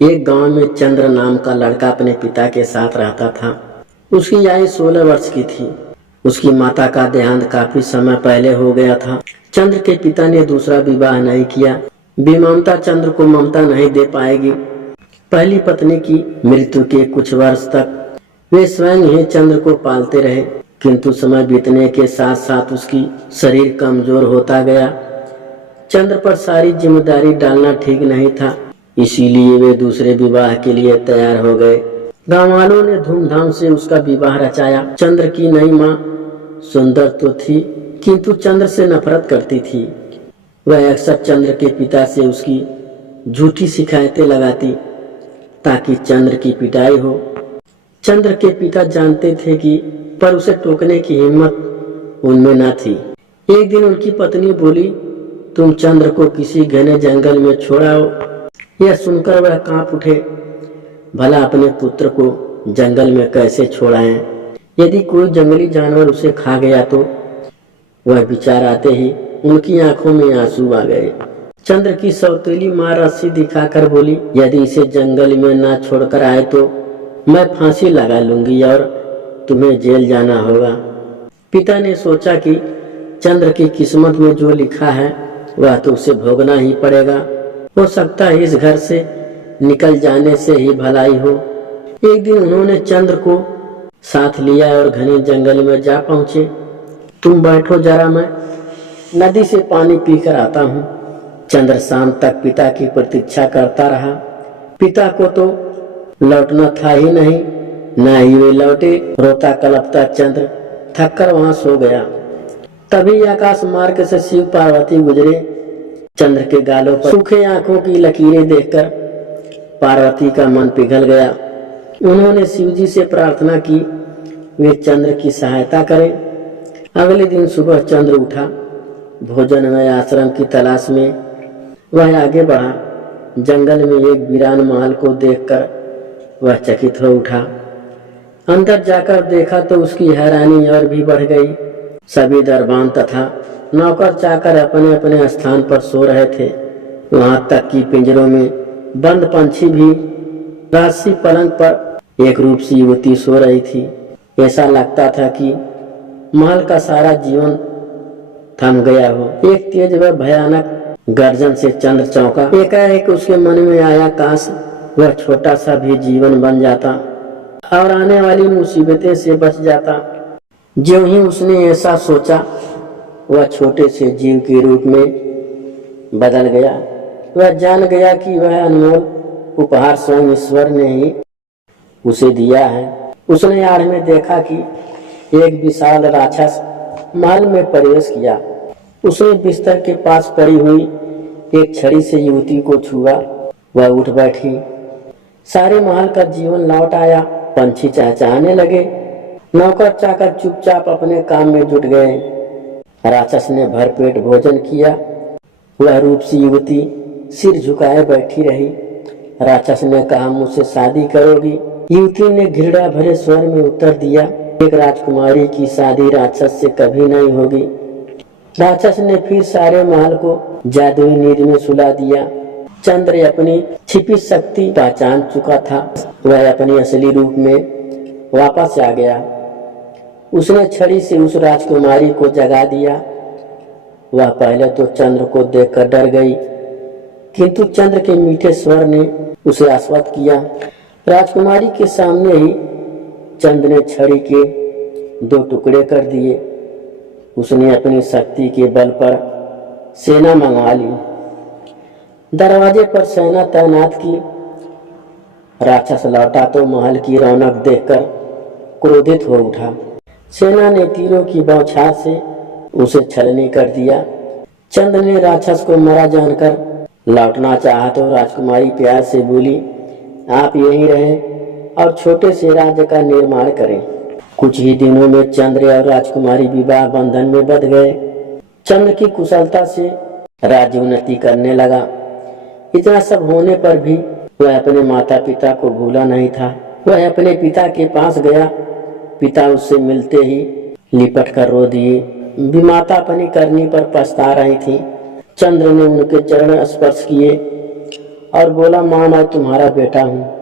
एक गांव में चंद्र नाम का लड़का अपने पिता के साथ रहता था। उसकी आयु 16 वर्ष की थी। उसकी माता का देहांत काफी समय पहले हो गया था। चंद्र के पिता ने दूसरा विवाह नहीं किया। ममता चंद्र को ममता नहीं दे पाएगी। पहली पत्नी की मृत्यु के कुछ वर्ष तक वे स्वयं ही चंद्र को पालते रहे, किंतु समय बीतने के साथ साथ उसकी शरीर कमजोर होता गया। चंद्र पर सारी जिम्मेदारी डालना ठीक नहीं था, इसीलिए वे दूसरे विवाह के लिए तैयार हो गए। गाँव वालों ने धूमधाम से उसका विवाह रचाया। चंद्र की नई माँ सुंदर तो थी, किंतु चंद्र से नफरत करती थी। वह अक्सर चंद्र के पिता से उसकी झूठी शिकायतें लगाती ताकि चंद्र की पिटाई हो। चंद्र के पिता जानते थे कि पर उसे टोकने की हिम्मत उनमें न थी। एक दिन उनकी पत्नी बोली, तुम चंद्र को किसी घने जंगल में छोड़ाओ। यह सुनकर वह कांप उठे। भला अपने पुत्र को जंगल में कैसे छोड़ाएं? यदि कोई जंगली जानवर उसे खा गया तो? वह विचार आते ही उनकी आंखों में आंसू आ गए। चंद्र की सौतेली माँ रस्सी दिखाकर बोली, यदि इसे जंगल में न छोड़कर आए तो मैं फांसी लगा लूंगी और तुम्हें जेल जाना होगा। पिता ने सोचा कि चंद्र की किस्मत में जो लिखा है वह तो उसे भोगना ही पड़ेगा। हो सकता है इस घर से निकल जाने से ही भलाई हो। एक दिन उन्होंने चंद्र को साथ लिया और घने जंगल में जा पहुंचे। तुम बैठो जरा, मैं नदी से पानी पीकर आता हूँ। चंद्र शाम तक पिता की प्रतीक्षा करता रहा। पिता को तो लौटना था ही नहीं, न ही वे लौटे। रोता कलपता चंद्र थक कर वहां सो गया। तभी आकाश मार्ग से शिव पार्वती गुजरे। चंद्र के गालों पर सूखे आंखों की लकीरें देखकर पार्वती का मन पिघल गया। उन्होंने शिव जी से प्रार्थना की वे चंद्र की सहायता करें। अगले दिन सुबह चंद्र उठा। भोजनमय आश्रम की तलाश में वह आगे बढ़ा। जंगल में एक वीरान महल को देखकर वह चकित हो उठा। अंदर जाकर देखा तो उसकी हैरानी और भी बढ़ गई। सभी दरबान तथा नौकर चाकर अपने अपने स्थान पर सो रहे थे। वहां तक कि पिंजरों में बंद पंछी भी राशि पलंग पर एक रूप सी युवती सो रही थी। ऐसा लगता था कि महल का सारा जीवन थम गया हो। एक तेज व भयानक गर्जन से चंद्र चौंका। एकाएक उसके मन में आया, काश वह छोटा सा भी जीवन बन जाता और आने वाली मुसीबतें से बच जाता। ज्यों ही उसने ऐसा सोचा, वह छोटे से जीव के रूप में बदल गया। वह जान गया कि वह अनमोल उपहार स्वयं ईश्वर ने ही उसे दिया है। उसने आड़ में देखा कि एक विशाल राक्षस महल में प्रवेश किया। उसने बिस्तर के पास पड़ी हुई एक छड़ी से युवती को छुआ। वह उठ बैठी। सारे महल का जीवन लौट आया। पंछी चहचहाने लगे। नौकर चाकर चुपचाप अपने काम में जुट गए। राक्षस ने भरपेट भोजन किया। वह रूपसी युवती सिर झुकाए बैठी रही। राक्षस ने कहा, मुझसे शादी करोगी? युवती ने घृणा भरे स्वर में उत्तर दिया, एक राजकुमारी की शादी राक्षस से कभी नहीं होगी। राक्षस ने फिर सारे महल को जादुई नींद में सुला दिया। चंद्र अपनी छिपी शक्ति पहचान चुका था। वह अपनी असली रूप में वापस आ गया। उसने छड़ी से उस राजकुमारी को जगा दिया। वह पहले तो चंद्र को देखकर डर गई, किंतु चंद्र के मीठे स्वर ने उसे आश्वस्त किया। राजकुमारी के सामने ही चंद्र ने छड़ी के 2 टुकड़े कर दिए। उसने अपनी शक्ति के बल पर सेना मंगवा ली। दरवाजे पर सेना तैनात की। राक्षस लौटा तो महल की रौनक देखकर क्रोधित हो उठा। सेना ने तीरों की बौछार से उसे छलनी कर दिया। चंद्र ने राक्षस को मरा जानकर लौटना चाहा तो राजकुमारी प्यार से बोली, आप यहीं रहें और छोटे से राज्य का निर्माण करें। कुछ ही दिनों में चंद्र और राजकुमारी विवाह बंधन में बंध गए। चंद्र की कुशलता से राज्य उन्नति करने लगा। इतना सब होने पर भी वह अपने माता पिता को भूला नहीं था। वह अपने पिता के पास गया। पिता उससे मिलते ही लिपट कर रो दिए। विमातापनी करने पर पछता रही थी। चंद्र ने उनके चरण स्पर्श किए और बोला, माँ मैं तुम्हारा बेटा हूँ।